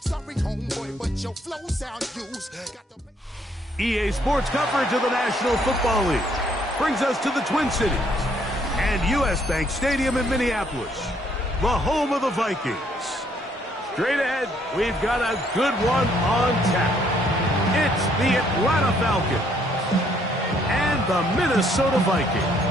Sorry, homeboy, but your flow sound used. EA Sports coverage of the National Football League brings us to the Twin Cities and US Bank Stadium in Minneapolis, the home of the Vikings. Straight ahead, we've got a good one on tap. It's the Atlanta Falcons and the Minnesota Vikings.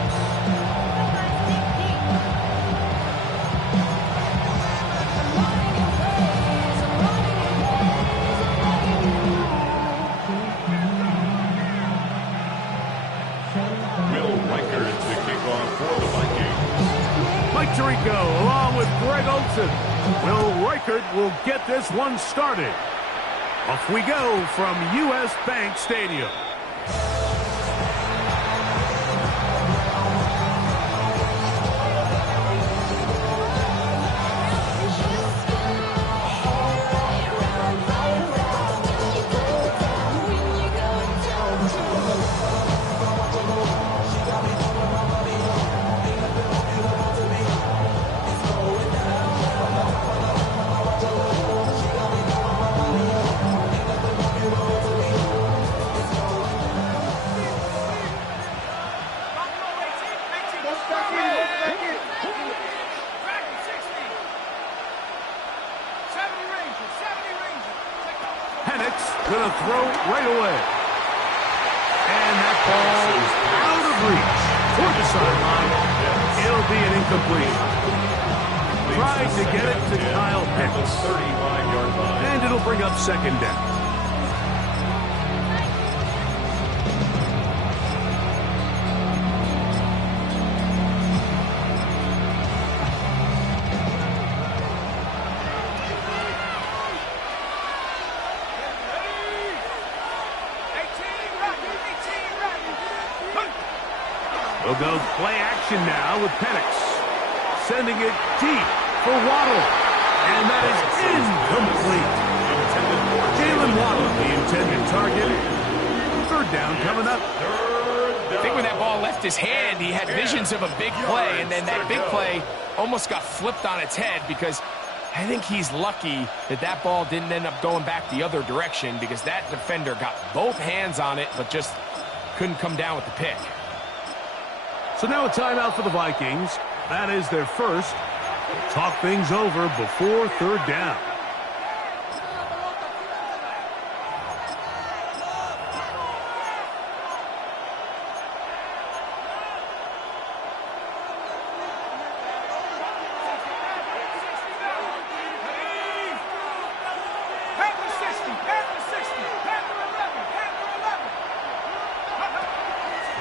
Tirico, along with Greg Olsen. Will Reichert will get this one started. Off we go from US Bank Stadium. Gonna throw right away. And that ball is out of reach toward the sideline. It'll be an incomplete. Tried to get it to Kyle Pitts. And it'll bring up second down. We'll go play action now with Penix. Sending it deep for Waddle. And that is incomplete. Jalen Waddle, the intended target. Third down coming up. I think when that ball left his hand, he had visions of a big play, and then that big play almost got flipped on its head because I think he's lucky that that ball didn't end up going back the other direction because that defender got both hands on it but just couldn't come down with the pick. So now a timeout for the Vikings. That is their first. Talk things over before third down.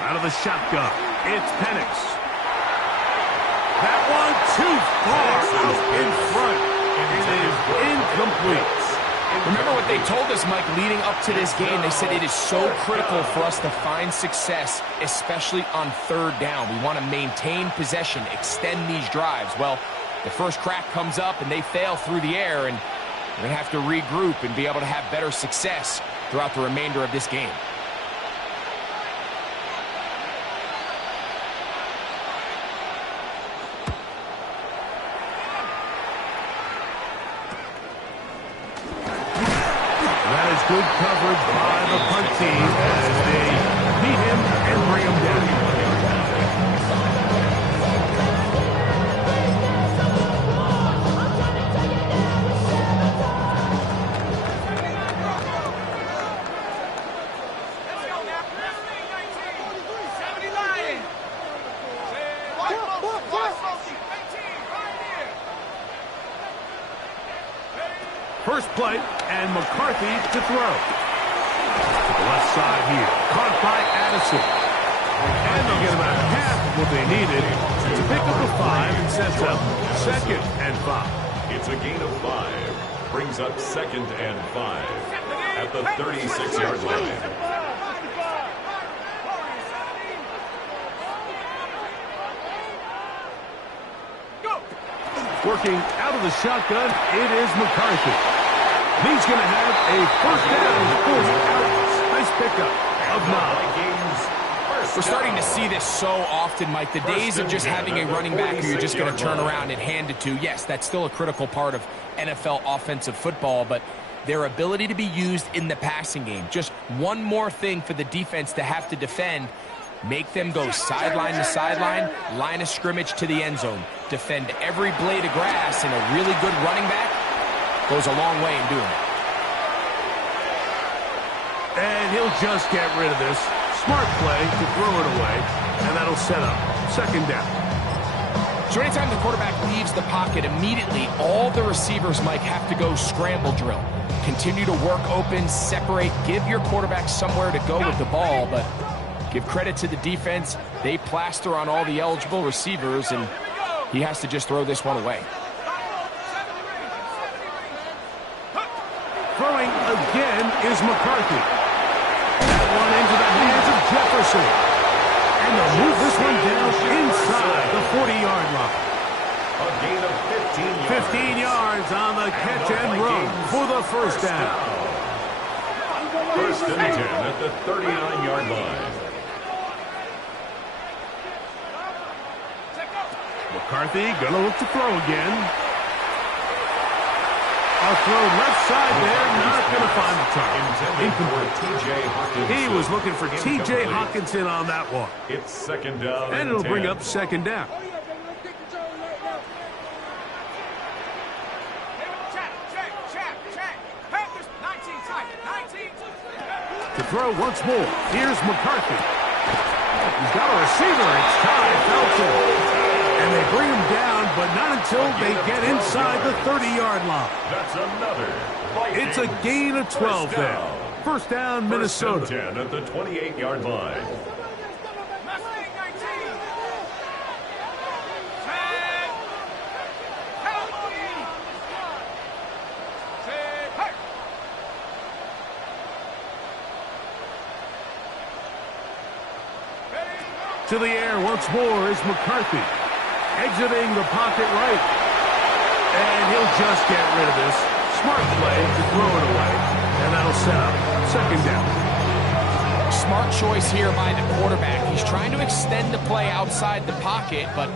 Out of the shotgun, it's Penix. That one too far out in front. It is incomplete. Remember what they told us, Mike, leading up to this game? They said it is so critical for us to find success, especially on third down. We want to maintain possession, extend these drives. Well, the first crack comes up and they fail through the air, and we're going to have to regroup and be able to have better success throughout the remainder of this game. Good coverage by the punt team as they meet him and bring him down. First play, and McCarthy to throw. To the left side here, caught by Addison. And they'll get about half of what they needed to pick up a 5 and sets up 2nd and 5. It's a gain of 5. Brings up 2nd and 5 at the 36-yard line. Working out of the shotgun, it is McCarthy. He's going to have a first down, forced out. Nice pickup of 9. Vikings, first We're starting to see this so often, Mike. The days of just having a running back who you're just going to turn around and hand it to, yes, that's still a critical part of NFL offensive football, but their ability to be used in the passing game, just one more thing for the defense to have to defend, make them go sideline to sideline, line of scrimmage to the end zone, defend every blade of grass, and a really good running back goes a long way in doing it. And he'll just get rid of this. Smart play to throw it away, and that'll set up second down. So anytime the quarterback leaves the pocket, immediately all the receivers, Mike, have to go scramble drill. Continue to work open, separate, give your quarterback somewhere to go with the ball, but give credit to the defense. They plaster on all the eligible receivers, and he has to just throw this one away. Throwing again is McCarthy. That one into the hands of Jefferson. And they'll move this one down inside the 40-yard line. A gain of 15 yards. 15 yards on the catch and run for the first down. First and 10 at the 39-yard line. McCarthy gonna look to throw again. A throw left side there, not gonna find the target. Incomplete. He was looking for T.J. Hawkinson on that one. It's second down And it'll bring up second down. To throw once more, here's McCarthy. He's got a receiver, it's Ty Felton. And they bring him down, but not until they get inside the 30-yard line. That's another. It's a gain of 12 there. First down, Minnesota. First and 10 at the 28-yard line. To the air once more is McCarthy. Exiting the pocket right. And he'll just get rid of this. Smart play to throw it away. And that'll set up second down. Smart choice here by the quarterback. He's trying to extend the play outside the pocket, but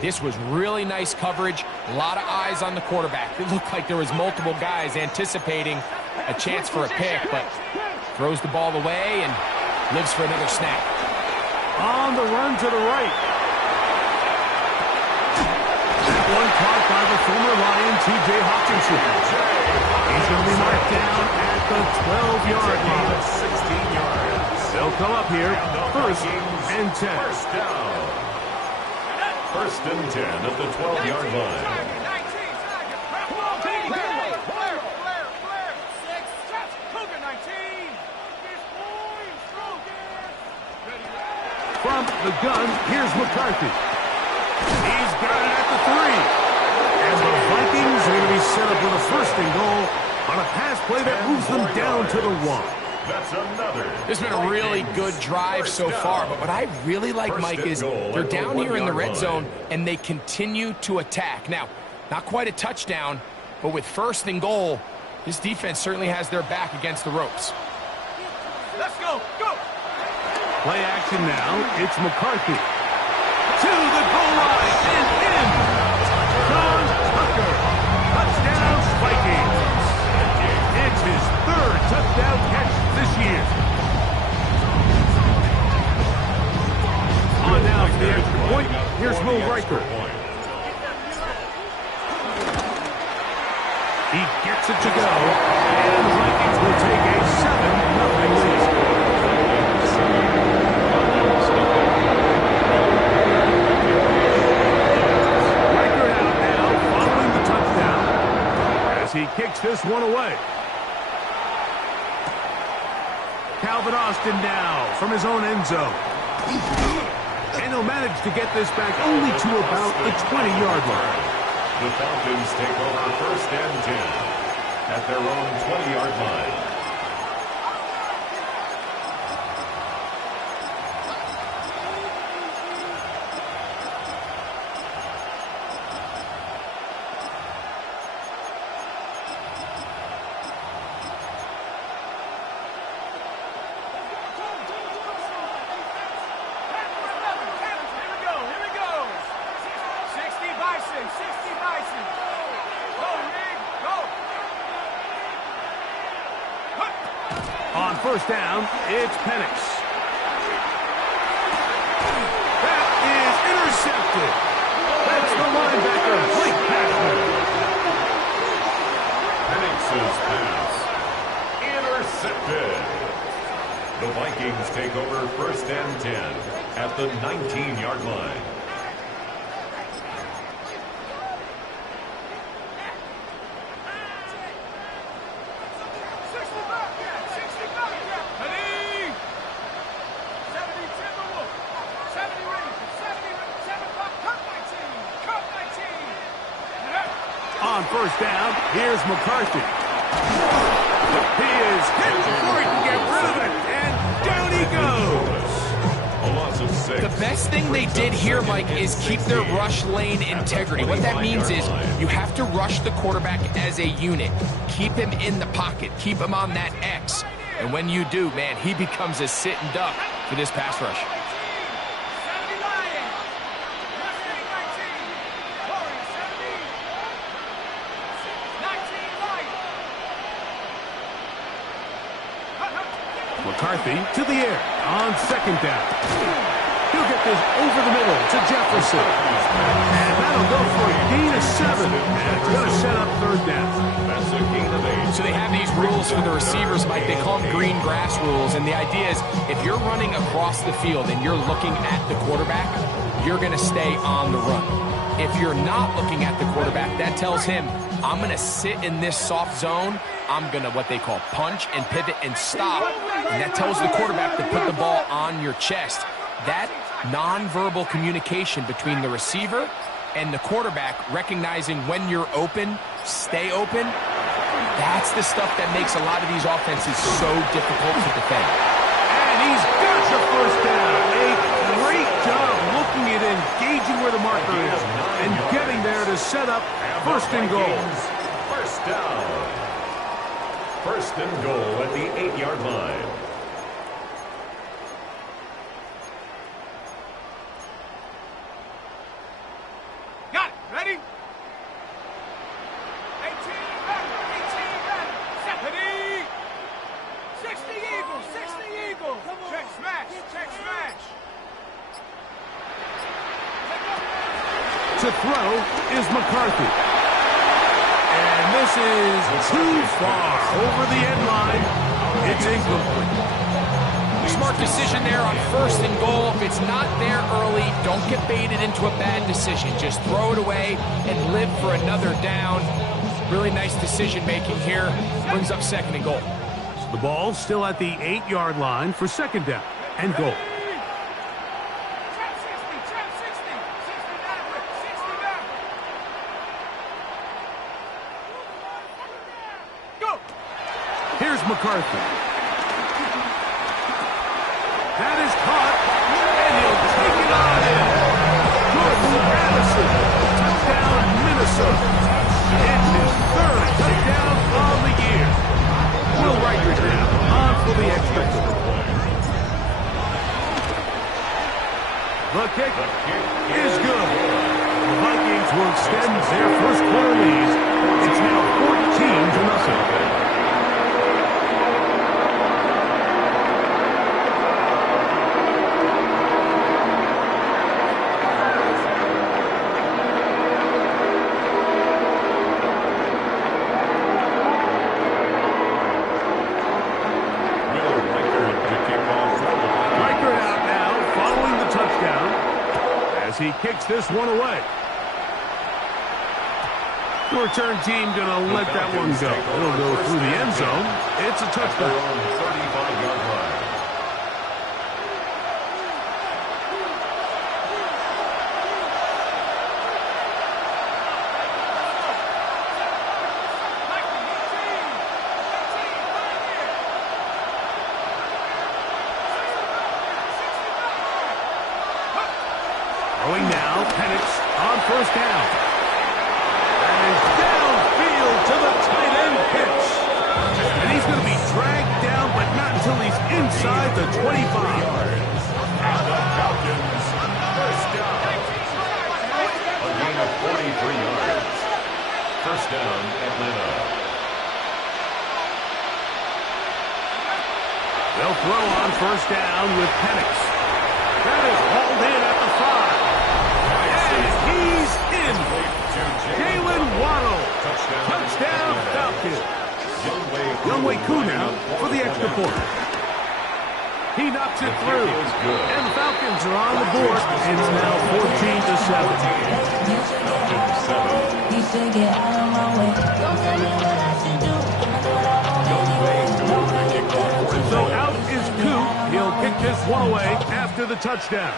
this was really nice coverage. A lot of eyes on the quarterback. It looked like there was multiple guys anticipating a chance for a pick, but throws the ball away and lives for another snap. On the run to the right. That one caught by the former Lion, T.J. Hawkinson. He's going to be marked down at the 12-yard line. 16 yards. They'll come up here, first and 10. First down. First and 10 at the 12-yard line. From the gun, here's McCarthy. He's got it at the 3. And the Vikings are going to be set up with a first and goal on a pass play that moves them down to the 1. That's another. This has been a really good drive so far, but what I really like, Mike, is they're down here in the red zone, and they continue to attack. Now, not quite a touchdown, but with first and goal, this defense certainly has their back against the ropes. Let's go, go! Play action now. It's McCarthy. To the goal line and in. John Tucker. Touchdown, Vikings. It's his third touchdown catch this year. On now to the extra point. Here's Will Riker. He gets it to go. And the Vikings will take a 7-0 lead. He kicks this one away. Calvin Austin now from his own end zone. And he'll manage to get this back only to about the 20-yard line. The Falcons take over first and 10 at their own 20-yard line. On first down, it's Penix. That is intercepted. That's the linebacker, Blake Paxman. Penix's pass intercepted. The Vikings take over first and 10 at the 19-yard line. On first down, here's McCarthy. He is hit before he can get rid of it, and down he goes. A loss of 6. The best thing they did here, Mike, is keep their rush lane integrity. What that means is you have to rush the quarterback as a unit. Keep him in the pocket. Keep him on that X. And when you do, man, he becomes a sitting duck for this pass rush. McCarthy to the air on second down. He'll get this over the middle to Jefferson. And that'll go for a gain of 7. And it's going to set up third down. That's a gain of 8. So they have these rules for the receivers, Mike. They call them green grass rules. And the idea is if you're running across the field and you're looking at the quarterback, you're going to stay on the run. If you're not looking at the quarterback, that tells him, I'm going to sit in this soft zone. I'm going to what they call punch and pivot and stop. And that tells the quarterback to put the ball on your chest. That nonverbal communication between the receiver and the quarterback, recognizing when you're open, stay open, that's the stuff that makes a lot of these offenses so difficult to defend. And he's got the first down. A great job looking at engaging where the marker is and getting there to set up first and goal. First down. First and goal at the 8-yard line. Got it. Ready? 18 back. 18 back. 70. 60 Eagles. 60 Eagles. Check smash. Check smash. To throw is McCarthy. And this is too far over the end line. It's incomplete. Smart decision there on first and goal. If it's not there early, don't get baited into a bad decision. Just throw it away and live for another down. Really nice decision making here. Brings up second and goal. The ball still at the 8-yard line for second down and goal. Here's McCarthy. That is caught, and he'll take it on in. Jordan Addison, touchdown Minnesota. It's his third touchdown on the year. Will Reichert now on for the extra point. The kick is good. The Vikings will extend their first quarter lead. It's now 14-0. He kicks this one away. The return team going to let that one go. It'll go through the end zone. It's a touchdown. 35-yard line. Throwing now, Penix on first down. And downfield to the tight end pitch. And he's going to be dragged down, but not until he's inside the 25. And the Falcons, first down. A gain of 43 yards. First down, Atlanta. They'll throw on first down with Penix. That is hauled in at the 5. And he's in. Jalen Waddle. Touchdown Falcons. Younghoe Koo now for the extra point. He knocks it through. And the Falcons are on the board. It's now 14-7. You should get out of my way. Don't tell me what I should do. So out is Koo. He'll kick this one away after the touchdown.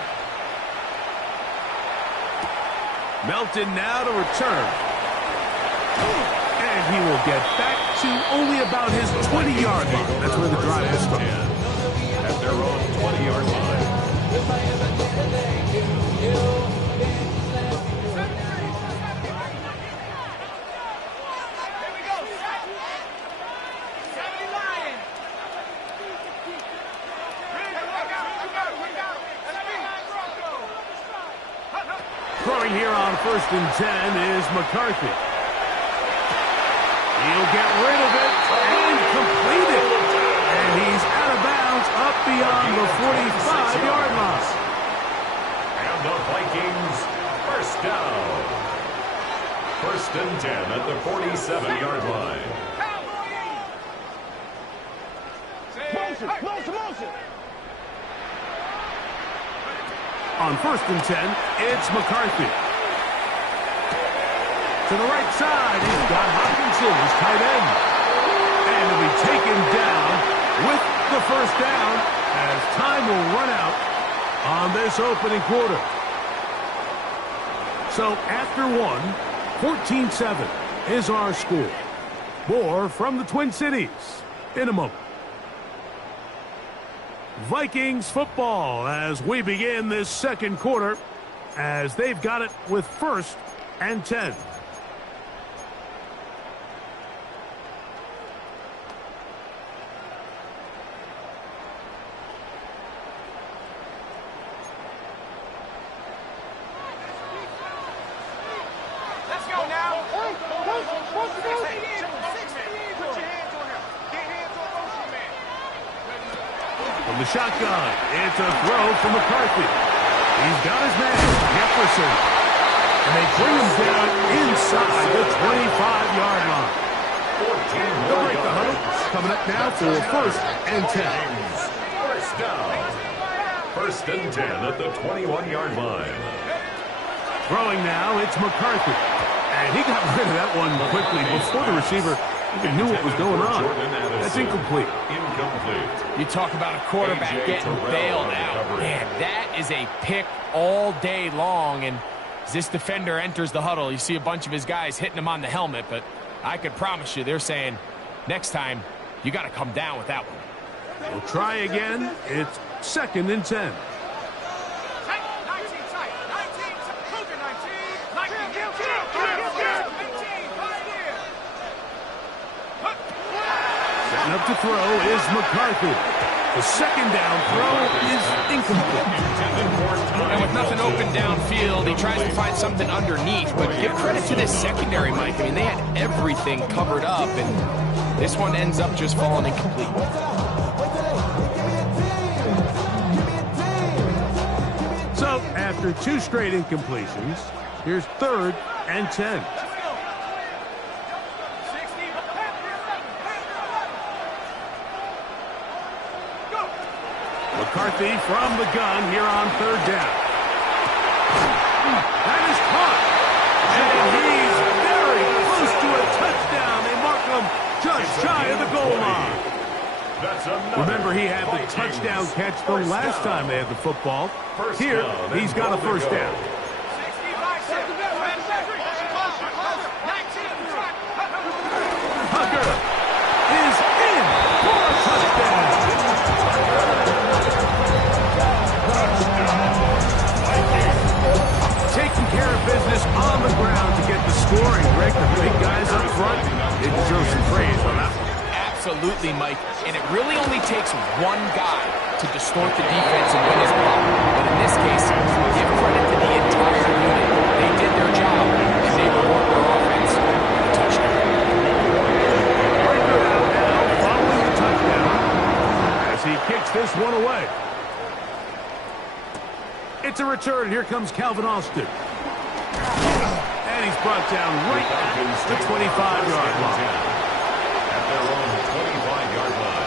Melton now to return. And he will get back to only about his 20-yard line. That's where the drive will start. At their own 20-yard line. Throwing here on 1st and 10 is McCarthy. He'll get rid of it and complete it. And he's out of bounds up beyond the 45-yard line. And the Vikings first down. 1st and 10 at the 47-yard line. Motion. On 1st and 10, it's McCarthy. To the right side, he's got Hopkinson, his tight end. And he'll be taken down with the first down as time will run out on this opening quarter. So after one, 14-7 is our score. More from the Twin Cities in a moment. Vikings football as we begin this second quarter as they've got it with 1st and 10. Let's go now. From the shotgun, it's a throw for McCarthy. He's got his man, Jefferson. And they bring him down inside the 25-yard line. They'll break the huddle. Coming up now for 1st and 10. First down. 1st and 10 at the 21-yard line. Throwing now, it's McCarthy. And he got rid of that one quickly before the receiver even knew what was going on. That's incomplete. Incomplete. You talk about a quarterback getting bailed out. Man, that is a pick all day long. And as this defender enters the huddle, you see a bunch of his guys hitting him on the helmet. But I could promise you they're saying, next time, you got to come down with that one. We'll try again. It's 2nd and 10. Up to throw is McCarthy. The second down throw is incomplete. And with nothing open downfield, he tries to find something underneath. But give credit to this secondary, Mike. I mean, they had everything covered up, and this one ends up just falling incomplete. So, after 2 straight incompletions, here's 3rd and 10. McCarthy from the gun here on 3rd down. That is caught. And he's very close to a touchdown. They mark him just shy of the goal line. Remember, he had the touchdown catch the last time they had the football. Here, he's got a first down. Tucker is in for a touchdown. Taking care of business on the ground to get the scoring. Greg, the big guys up front, they deserve some praise on that one. Absolutely, Mike. And it really only takes one guy to distort the defense and win his ball. But in this case, give credit to the entire unit. They did their job, and they reward their offense with a touchdown. Breaker out now following the touchdown as he kicks one away. It's a return. Here comes Calvin Austin. And he's brought down right at the 25-yard line. At their own 25-yard line.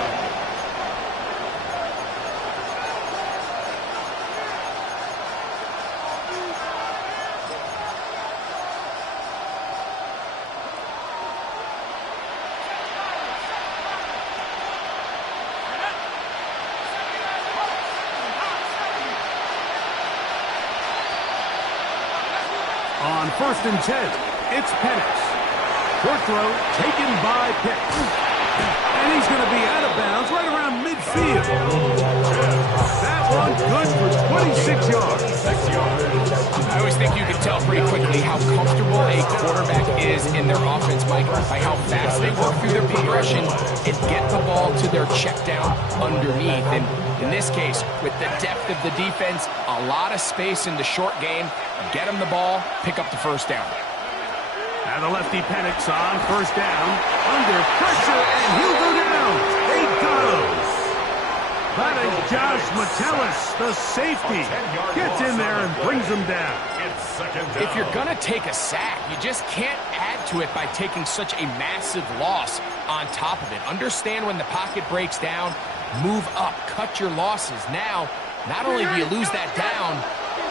On 1st and 10, it's Penix. Short throw taken by Pitts. And he's going to be out of bounds right around midfield. That one good for 26 yards. I always think you can tell pretty quickly how comfortable a quarterback is in their offense, Mike, by how fast they work through their progression and get the ball to their check down underneath. And in this case, with the depth of the defense, a lot of space in the short game, get them the ball, pick up the first down. Now the lefty Penix on 1st down, under pressure, and he'll go down. They got him. That is Josh Metellus, the safety, gets in there and brings him down. If you're going to take a sack, you just can't add to it by taking such a massive loss on top of it. Understand when the pocket breaks down, move up, cut your losses. Now, not only do you lose that down,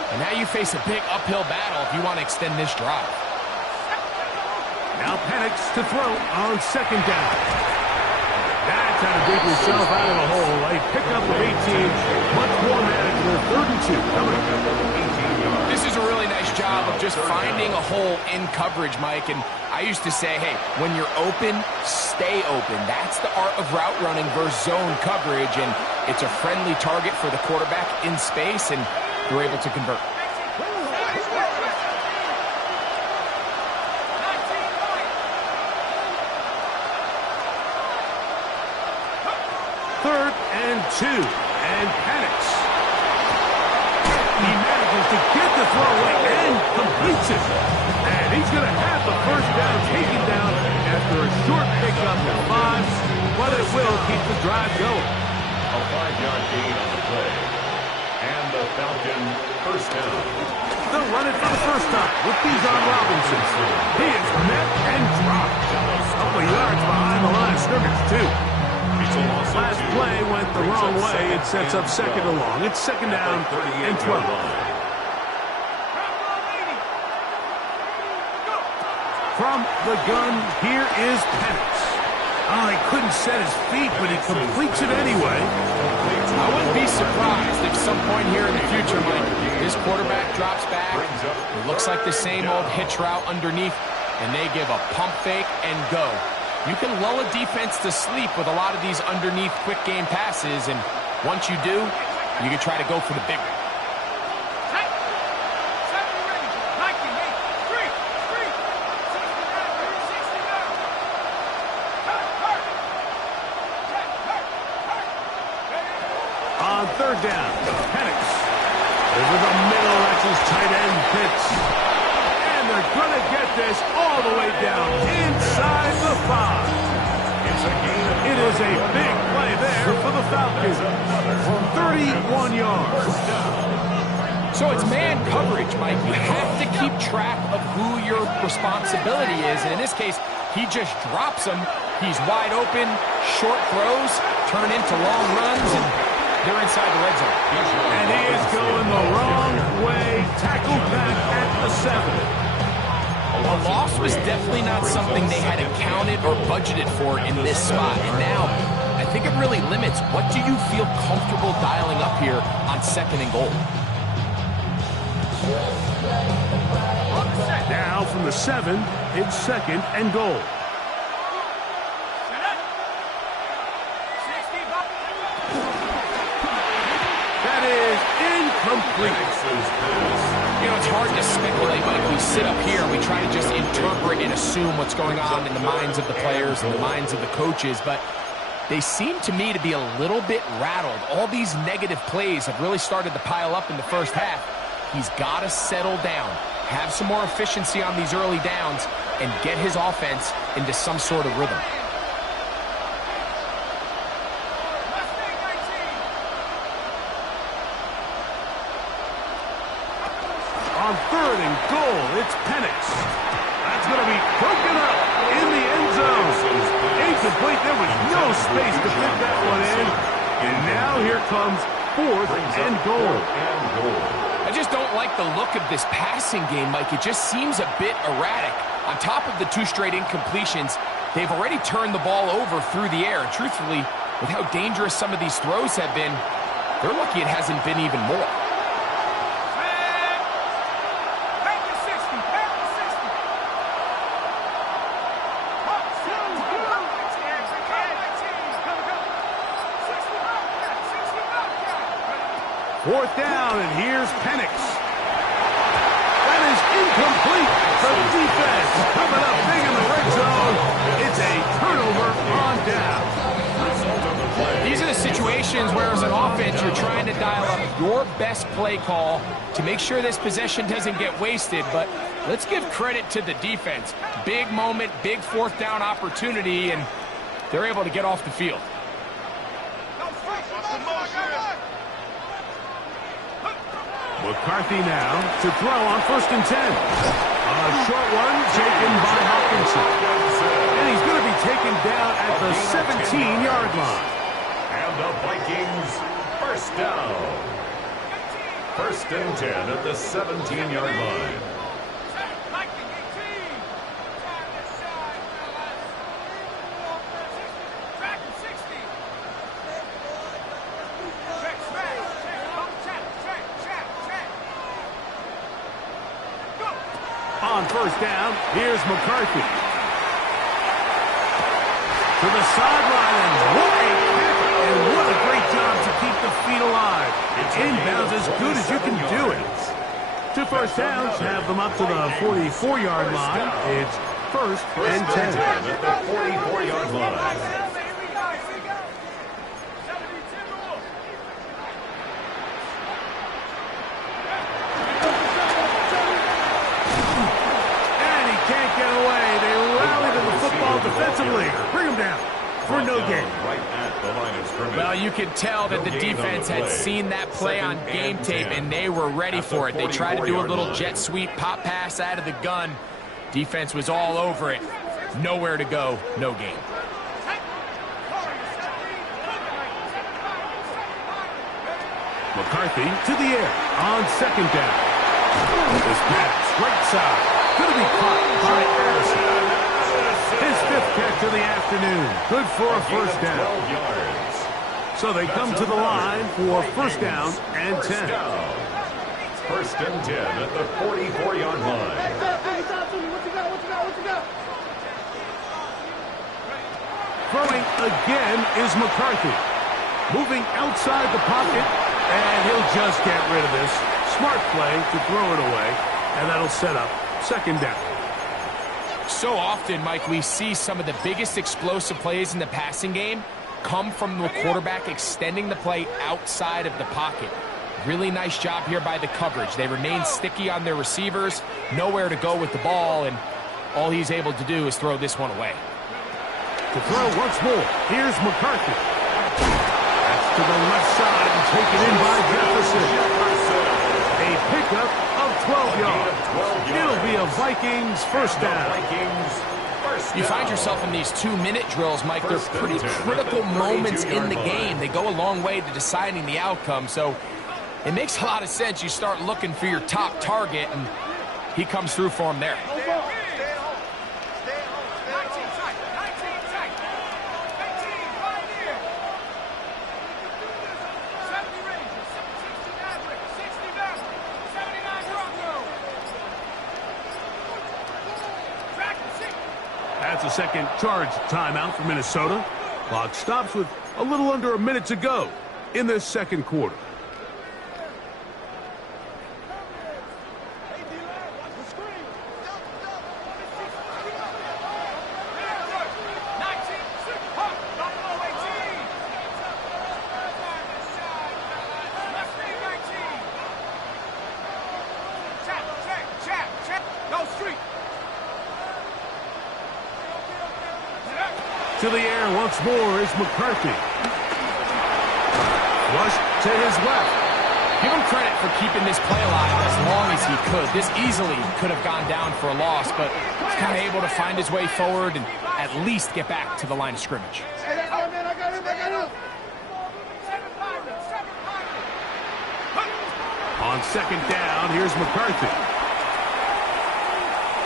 but now you face a big uphill battle if you want to extend this drive. Now Penix to throw on 2nd down. That's how to dig yourself out of a hole. A pickup of 18, much more manageable. 3rd and 2 coming up. This is a really nice job of just finding a hole in coverage, Mike. And I used to say, hey, when you're open, stay open. That's the art of route running versus zone coverage. And it's a friendly target for the quarterback in space, and they're able to convert. Third and 2, and Penix. He manages to get the throw away and completes it. And he's going to have the first down taken down after a short pickup at 5, but it will keep the drive going. A 5-yard gain on the play. And the Falcon first down. They'll run it for the first time with Bijan Robinson. He is met and dropped. A couple yards behind the line of scrimmage, too. Last play went the wrong way. It sets up 2nd and long. It's 2nd down and 12. From the gun, here is Penix. Oh, he couldn't set his feet, but he completes it anyway. I wouldn't be surprised if some point here in the future, Mike, this quarterback drops back. It looks like the same old hitch route underneath, and they give a pump fake and go. You can lull a defense to sleep with a lot of these underneath quick game passes, and once you do, you can try to go for the big one. On 3rd down, Penix. Over the middle, that's his tight end, Pitts. And they're going to get this all the way down inside the 5. It is a big play there for the Falcons. 31 yards. So it's man coverage, Mike. You have to keep track of who your responsibility is. And in this case, he just drops him. He's wide open, short throws, turn into long runs, and they're inside the red zone. And he is going the wrong way. Tackled back at the 7. A loss was definitely not something they had accounted or budgeted for in this spot. And now, I think it really limits what do you feel comfortable dialing up here on 2nd and goal. Now from the 7, it's 2nd and goal. That is incomplete. You know, it's hard to speculate, Mike. We sit up here and we try to just interpret and assume what's going on in the minds of the players and the minds of the coaches, but they seem to me to be a little bit rattled. All these negative plays have really started to pile up in the first half. He's got to settle down, have some more efficiency on these early downs, and get his offense into some sort of rhythm. On 3rd and goal, it's Penix. That's going to be broken up in the end zone. Incomplete. There was no space to fit that one in. And now here comes 4th and goal. I just don't like the look of this passing game, Mike. It just seems a bit erratic. On top of the 2 straight incompletions, they've already turned the ball over through the air. And truthfully, with how dangerous some of these throws have been, they're lucky it hasn't been even more. Fourth down, and here's Penix. That is incomplete. The defense coming up big in the red zone. It's a turnover on down. These are the situations where, as an offense, you're trying to dial up your best play call to make sure this possession doesn't get wasted. But let's give credit to the defense. Big moment, big 4th down opportunity, and they're able to get off the field. McCarthy now to throw on 1st and 10. A short one taken by Hopkinson. And he's going to be taken down at the 17-yard line. And the Vikings, 1st down. 1st and 10 at the 17-yard line. On 1st down, here's McCarthy. To the sideline, and what a catch, and what a great job to keep the feet alive. Inbounds as good as you can do it. 2 first downs have them up to the 44-yard line. It's 1st and 10. At the 44-yard line. Defensively, bring him down for no gain. Well, you can tell that the defense had seen that play on game tape, and they were ready for it. They tried to do a little jet sweep pop pass out of the gun. Defense was all over it. Nowhere to go, no gain. McCarthy to the air on 2nd down. This pass, right side, going to be caught by Addison. His 5th catch of the afternoon. Good for a 1st down. So they come to the line for 1st down and 10. 1st and 10 at the 44-yard line. Throwing again is McCarthy. Moving outside the pocket, and he'll just get rid of this. Smart play to throw it away, and that'll set up 2nd down. So often, Mike, we see some of the biggest explosive plays in the passing game come from the quarterback extending the play outside of the pocket. Really nice job here by the coverage. They remain sticky on their receivers, nowhere to go with the ball, and all he's able to do is throw this one away. To throw once more, here's McCarthy. That's to the left side and taken in by Jefferson. A pickup of 12 yards. It'll be a Vikings 1st down. You find yourself in these 2-minute drills, Mike. They're pretty critical moments in the game. They go a long way to deciding the outcome, so it makes a lot of sense. You start looking for your top target, and he comes through for him there. That's a second charge timeout for Minnesota. Clock stops with a little under a minute to go in this 2nd quarter. To the air once more is McCarthy. Flushed to his left. Give him credit for keeping this play alive as long as he could. This easily could have gone down for a loss, but he's kind of able to find his way forward and at least get back to the line of scrimmage. On second down, here's McCarthy.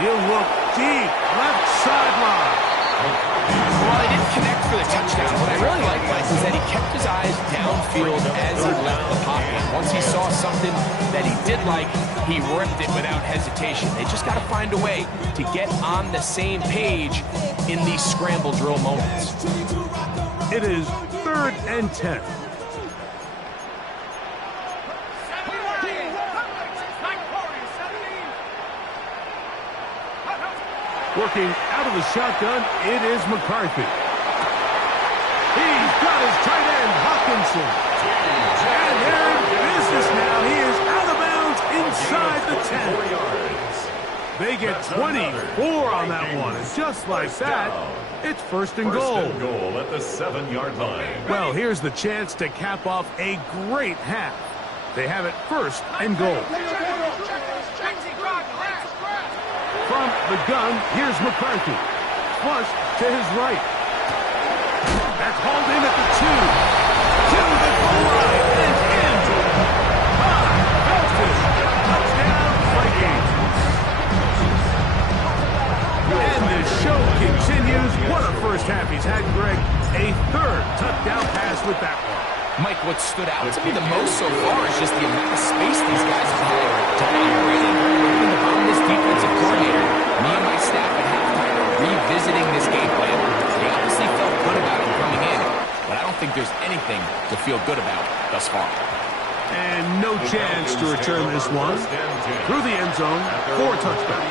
He'll look deep, left sideline. Well, he didn't connect for the touchdown. What I really like, Mike, is that he kept his eyes downfield as he left the pocket. Once he saw something that he did like, he ripped it without hesitation. They just got to find a way to get on the same page in these scramble drill moments. It is 3rd and 10. Working out of the shotgun, it is McCarthy. He's got his tight end, Hawkinson. And they're in business now. He is out of bounds inside the 10. They get 24 on that one. And just like that, it's 1st and goal. 1st and goal at the 7-yard line. Well, here's the chance to cap off a great half. They have it 1st and goal. From the gun, here's McCarthy. Flush to his right. That's hauled in at the 2. To the goal line and in. Felton. Touchdown, Vikings. And the show continues. What a first half he's had, Greg. A 3rd touchdown pass with that one. Mike, what stood out to me the most so far is just the amount of space these guys have had to operate in. I'm this defensive coordinator. Me and my staff at halftime are revisiting this game plan. They obviously felt good about it coming in, but I don't think there's anything to feel good about thus far. And no chance to return this one. Through the end zone, 4 touchdowns.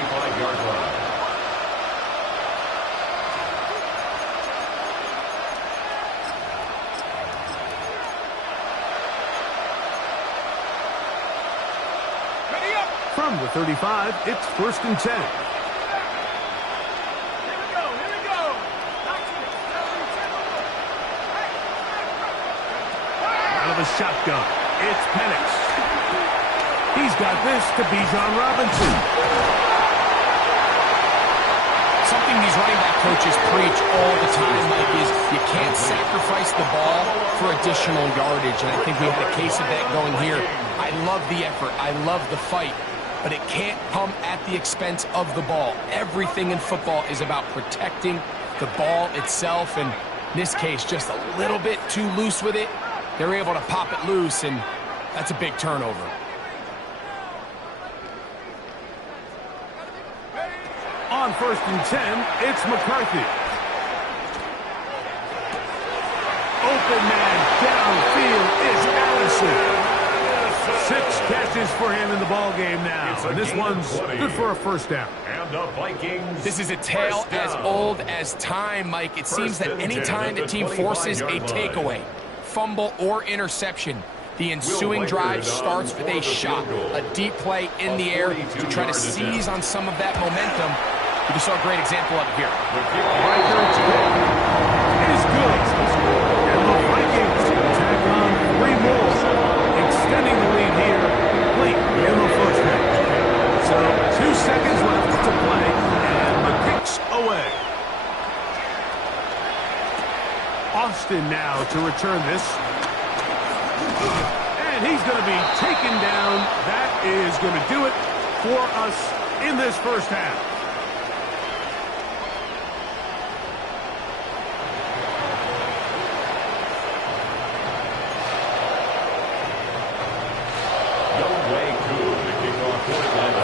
From the 35, it's 1st and 10. Out of the shotgun, it's Penix. He's got this to Bijan Robinson. Something these running back coaches preach all the time, Mike, is you can't sacrifice the ball for additional yardage, and I think we had a case of that going here. I love the effort. I love the fight. But it can't come at the expense of the ball. Everything in football is about protecting the ball itself, and in this case, just a little bit too loose with it. They're able to pop it loose, and that's a big turnover. On 1st and 10, it's McCarthy. Open man downfield is Allison. 6 catches for him in the ball game now. And this one's good for a 1st down. And the Vikings. This is a tale as old as time, Mike. It seems that any time the team forces a takeaway, fumble, or interception, the ensuing drive starts with a shot, a deep play in the air to try to seize on some of that momentum. We just saw a great example of it here. Is good. And the Vikings tack on 3 more, extending the lead here late in the 1st half. So 2 seconds left to play, and the kick's away. Austin now to return this. And he's going to be taken down. That is going to do it for us in this 1st half.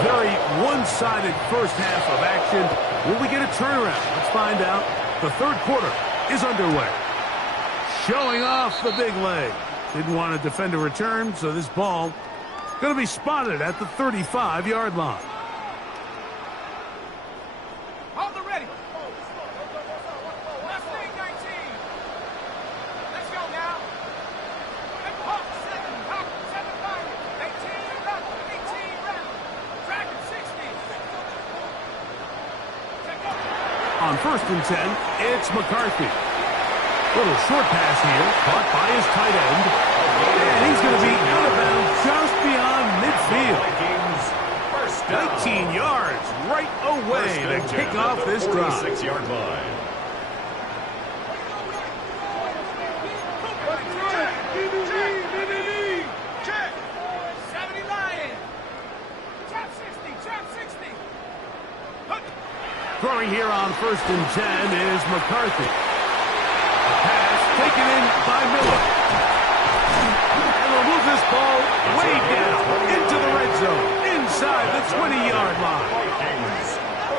Very one-sided 1st half of action. Will we get a turnaround? Let's find out. The 3rd quarter is underway. Showing off the big leg. Didn't want to defend a return, so this ball going to be spotted at the 35-yard line. Hold the ready. Last thing, 19. Let's go now. Hawk 7, Hawk 7, 18, run, 18, run. Dragon 60. On 1st and 10, it's McCarthy. Little short pass here, caught by his tight end. And he's going to be out of bounds just down. 19 yards right away to kick off this drive. 46-yard line. Check. 70 Lion. Trap 60. Trap 60. Throwing here on 1st and 10 is McCarthy. A pass taken in by Miller. And they'll move this ball way down into the red zone, inside the 20-yard line.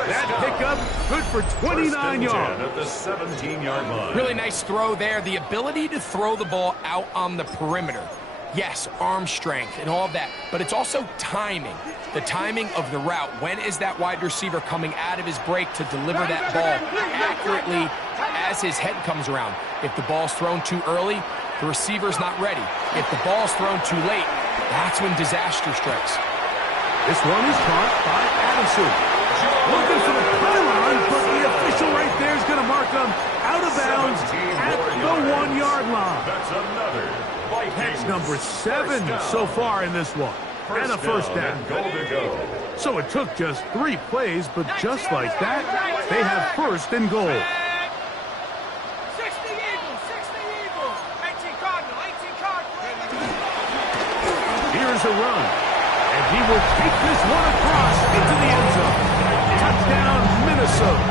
That pickup good for 29 yards. At the 17-yard line. Really nice throw there. The ability to throw the ball out on the perimeter. Yes, arm strength and all of that, but it's also timing. The timing of the route. When is that wide receiver coming out of his break to deliver that ball accurately as his head comes around? If the ball's thrown too early, the receiver's not ready. If the ball's thrown too late, that's when disaster strikes. This one is caught by Addison. Looking for the pylon, but the official right there is going to mark him out of bounds at the 1-yard line. That's another Vikings. That's number 7 so far in this one. And a first down. And goal to go. So it took just 3 plays, but just like that, they have 1st and goal. 60 Eagles. 60 Eagles. 18 Cardinal. 18 Cardinal. Here's a run. And he will take this one across into the end zone. Touchdown, Minnesota.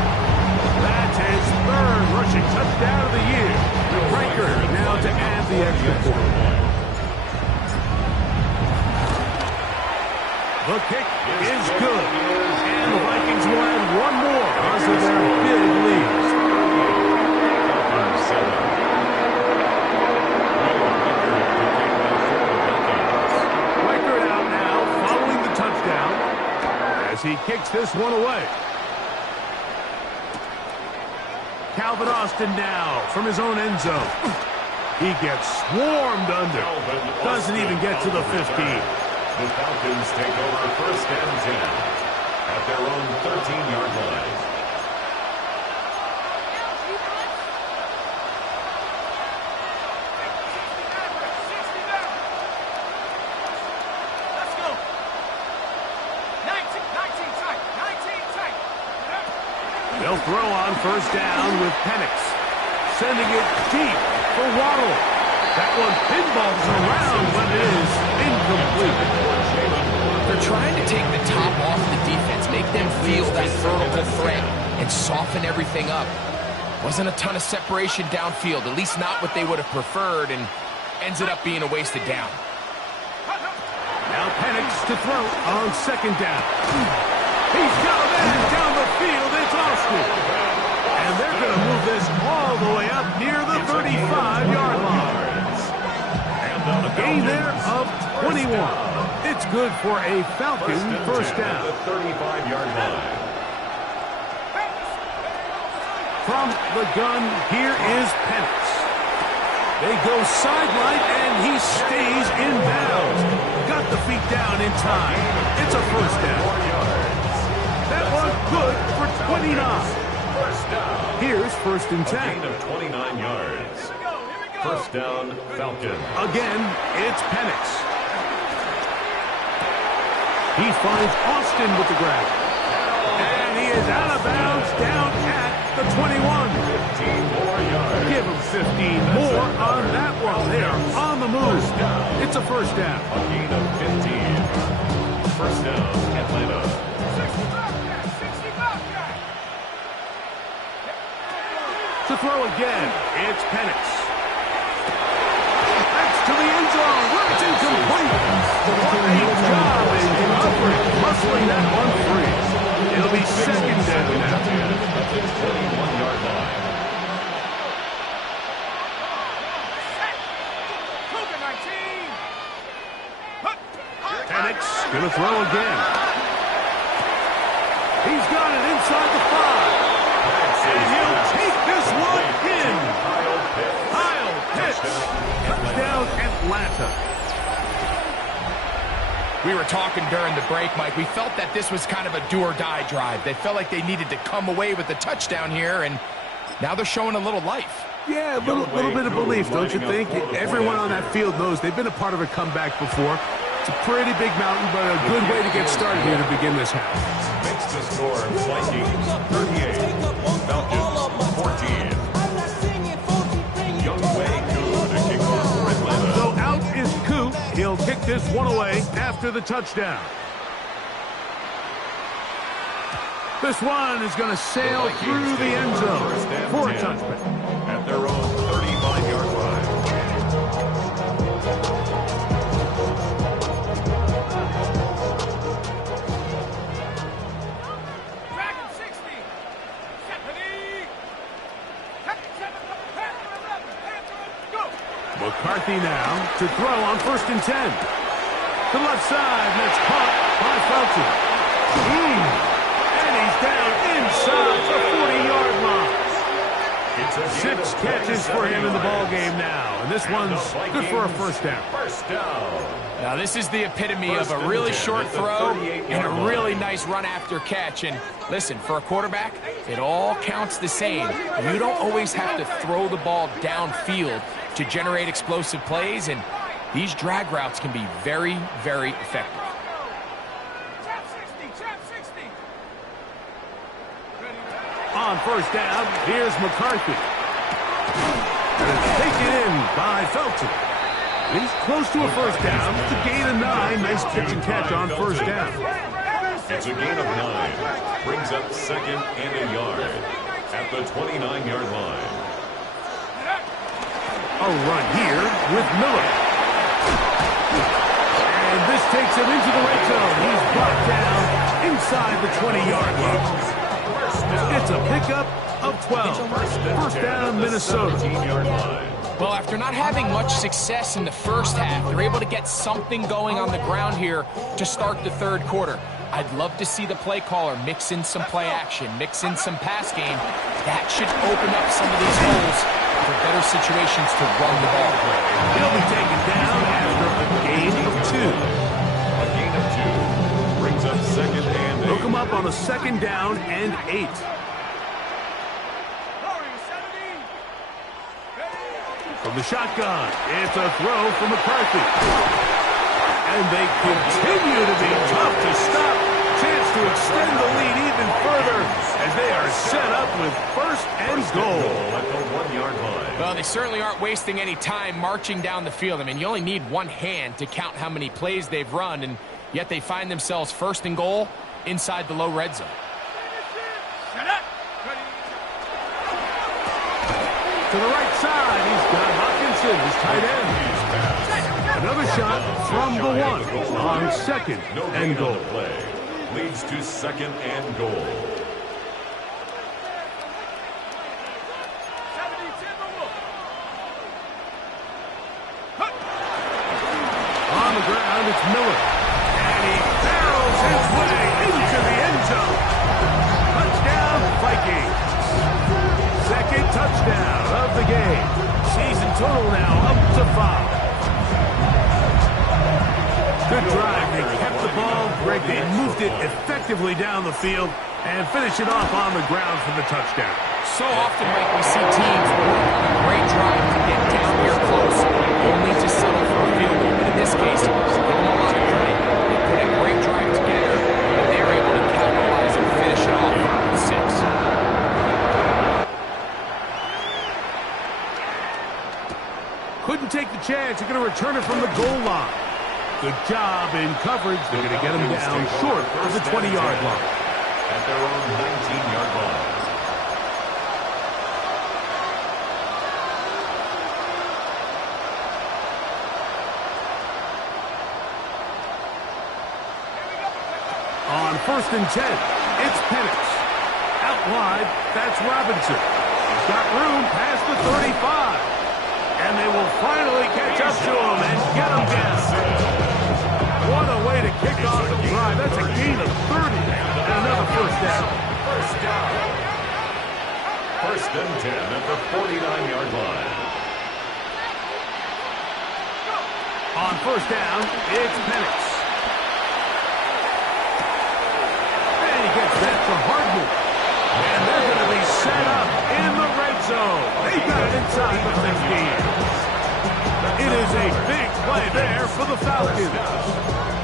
That's his 3rd rushing touchdown of the year. Riker now to add the extra point. The kick is good. And the Vikings will add one more because of their big lead. Riker out now following the touchdown as he kicks this one away. Calvin Austin now from his own end zone. He gets swarmed under. Doesn't even get to the 15. The Falcons take over 1st and 10 at their own 13-yard line. Let's go. 19 tight. 19 tight. They'll throw on 1st down with Penix. Sending it deep for Waddle. That one pinballs around, but it is incomplete. They're trying to take the top off the defense, make them feel that vertical threat, and soften everything up. Wasn't a ton of separation downfield, at least not what they would have preferred, and ends it up being a wasted down. Now Penix to throw on 2nd down. He's got a man down the field. It's Austin. And they're going to move this all the way up near the 35-yard line. A gain there of 21. It's good for a Falcon 1st down. The 35-yard line. From the gun, here is Penix. They go sideline, and he stays in bounds. Got the feet down in time. It's a 1st down. 4 yards. That one good for 29. 1st down. Here's 1st and 10. Gain of 29 yards. 1st down, Falcon. Again, it's Penix. He finds Austin with the grab. And he is out of bounds down at the 21. 15 more yards. Give him 15 more on that one. They are on the move. It's a 1st down. A gain of 15. 1st down, Atlanta. 60 Bobcat. 60 Bobcat. To throw again, it's Penix. To the end zone, where it's incomplete. What a job in covering, muscling that one free. It'll be 2nd down now. At the 21-yard line. Cougar 19. Penix gonna throw again. He's got it inside the 5. And he'll take this one in. Kyle Pitts. Touchdown, Atlanta. We were talking during the break, Mike. We felt that this was kind of a do-or-die drive. They felt like they needed to come away with the touchdown here, and now they're showing a little life. Yeah, a little bit of belief, don't you think? Everyone on that field knows they've been a part of a comeback before. It's a pretty big mountain, but a good way to get started here to begin this half. Makes the score Vikings 38, Falcons 14. Young Wei Koo to kick off for Atlanta. So out is Koo. He'll kick this one away after the touchdown. This one is going to sail through the end zone for a touchback. At their own 35-yard line. Dragon 60. Stephanie. Go. McCarthy now to throw on 1st and 10. To the left side, and it's caught by Felton. And he's down inside the 40-yard line. 6 catches for him in the ball game now, and this one's good for a first down. First down. Now, this is the epitome of a really short throw and a really nice run after catch. And listen, for a quarterback, it all counts the same. You don't always have to throw the ball downfield to generate explosive plays, and these drag routes can be very, very effective. Trap 60. Trap 60. On first down, here's McCarthy. And it's taken in by Felton. He's close to a first down. It's a gain of 9. Nice pitch and catch on first down. It's a gain of 9. Brings up 2nd and a yard at the 29-yard line. A run here with Miller. And this takes him into the red zone. He's brought down inside the 20-yard line. It's a pickup of 12. First down, Minnesota. Well, after not having much success in the first half, they're able to get something going on the ground here to start the third quarter. I'd love to see the play caller mix in some play action, mix in some pass game. That should open up some of these holes for better situations to run the ball. He'll be taken down after a gain of 2. A gain of 2 brings up 2nd and 8. Hook him up on a 2nd down and 8. From the shotgun, it's a throw from McCarthy. And they continue to be tough to stop. Chance to extend the lead even further as they are set up with 1st and goal. At the 1-yard line. Well, they certainly aren't wasting any time marching down the field. I mean, you only need one hand to count how many plays they've run, and yet they find themselves 1st and goal inside the low red zone. To the right side, he's got Hopkinson, his tight end. Another shot from the 1 on 2nd and goal. Play leads to 2nd and goal. On the ground, it's Miller. And he barrels his way into the end zone. Touchdown, Vikings. 2nd touchdown of the game. Season total now up to 5. Good drive. They kept the ball. Greg, they moved it effectively down the field and finish it off on the ground for the touchdown. So often, Mike, we see teams work on a great drive to get down here close, only to settle for a field goal. But in this case, give them a lot of credit. They put a great drive together, and they're able to capitalize and finish it off with 6. Couldn't take the chance. They're going to return it from the goal line. Good job in coverage. They're going to get him down short of the 20-yard line. At their own 19-yard line. On 1st and 10, it's Penix. Out wide, that's Robinson. He's got room past the 35. And they will finally catch up to him and get him down. What a way to kick off the drive. That's a gain of 30. And another first down. First down. 1st and 10 at the 49-yard line. On first down, it's Penix. And he gets that to Hardman. And they're going to be set up in the red zone. They got it inside the 15. It is a big play play there for the Falcons.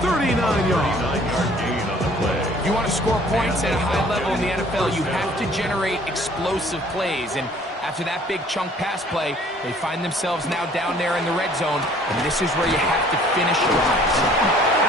39 yards. 39-yard gain on the play. You want to score points at a high level in the NFL, you have to generate explosive plays. And after that big chunk pass play, they find themselves now down there in the red zone, and this is where you have to finish drives.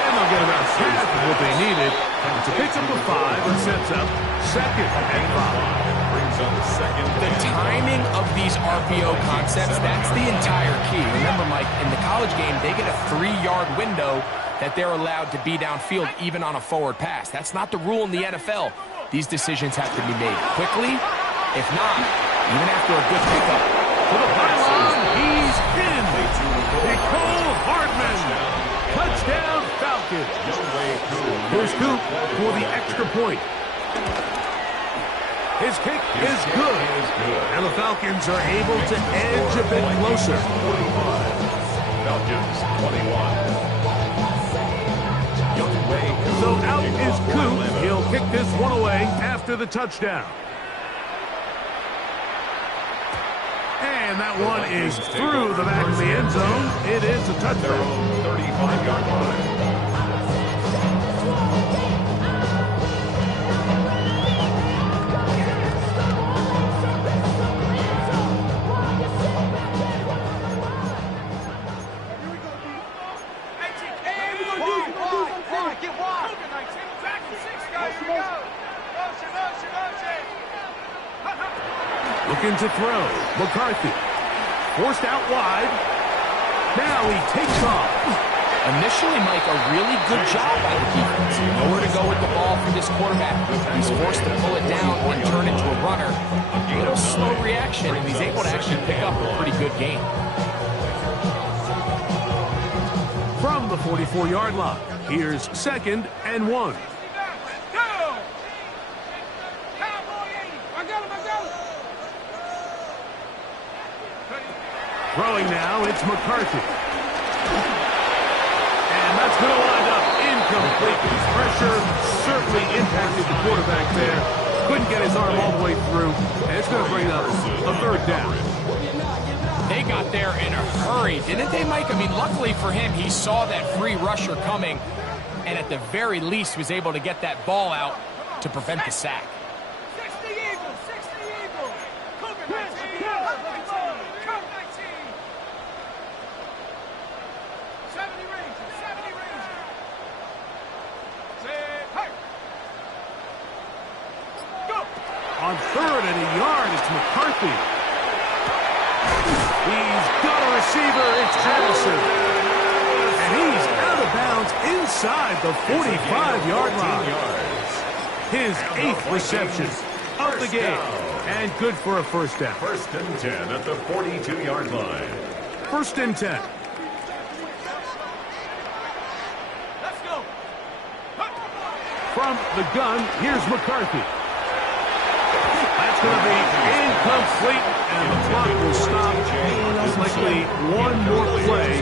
And they'll get about half of what they needed to pick up the 5 and sets up second and 5. Brings on the second. The timing of these RPO concepts, that's the entire key. Remember, Mike, in the college game, they get a 3-yard window that they're allowed to be downfield even on a forward pass. That's not the rule in the NFL. These decisions have to be made quickly. If not, even after a good pickup. To the pylon, he's in. Nicole Hardman. Touchdown, Falcons. Here's Coop for the extra point. His kick is good. And the Falcons are able to edge a bit closer. Falcons 21. So out is Coop. He'll kick this one away after the touchdown. And that one is through the back of the end zone. It is a touchdown. 35-yard line. Looking to throw. McCarthy. Forced out wide. Now he takes off. Initially, Mike, a really good job by the defense. Nowhere to go with the ball for this quarterback. He's forced to pull it down and turn into a runner. A little slow reaction, and he's able to actually pick up a pretty good gain. From the 44-yard line, here's second and 1. Throwing now, it's McCarthy. And that's going to wind up incomplete. His pressure certainly impacted the quarterback there. Couldn't get his arm all the way through. And it's going to bring up a third down. They got there in a hurry, didn't they, Mike? I mean, luckily for him, he saw that free rusher coming, and at the very least was able to get that ball out to prevent the sack. 60 Eagles, 60 Eagles. Cougar 19, 70 Rangers, 70 Rangers. Say, hey. Go. On third and a yard, it's McCarthy. He's got a receiver, it's Allison. And he's out of bounds inside the 45-yard line. His 8th reception of the game. And good for a first down. First and 10 at the 42-yard line. First and 10. Let's go. From the gun, here's McCarthy. That's going to be incomplete, and the clock will stop. Likely one more play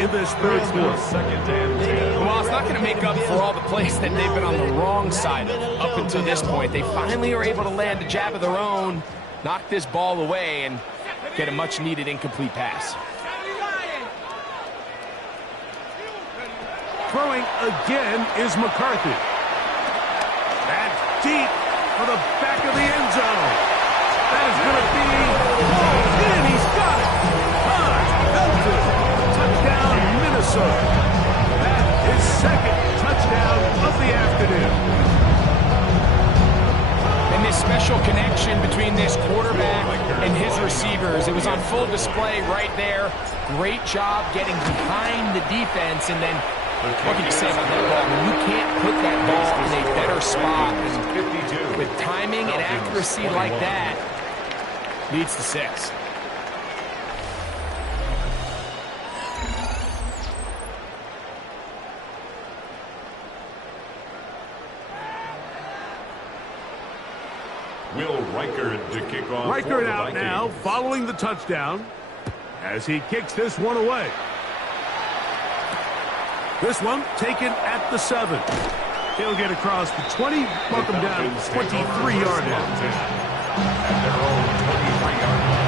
in this third quarter. Second and 10. Well, it's not going to make up for all the plays that they've been on the wrong side of up until this point. They finally are able to land a jab of their own, knock this ball away, and get a much-needed incomplete pass. Throwing again is McCarthy. That's deep for the back of the end zone. That is going to be pulled in. He's got it. Touchdown, Minnesota. That is second touchdown of the afternoon. And this special connection between this quarterback and his receivers, it was on full display right there. Great job getting behind the defense, and then what can you say about that ball? I mean, you can't put that ball in a better spot. And with timing and accuracy like that, leads to 6. Will Reichard to kick off. Reichard out now, following the touchdown, as he kicks this one away. This one taken at the 7. He'll get across the 20, mark him down 23-yard line. At their own 23-yard line.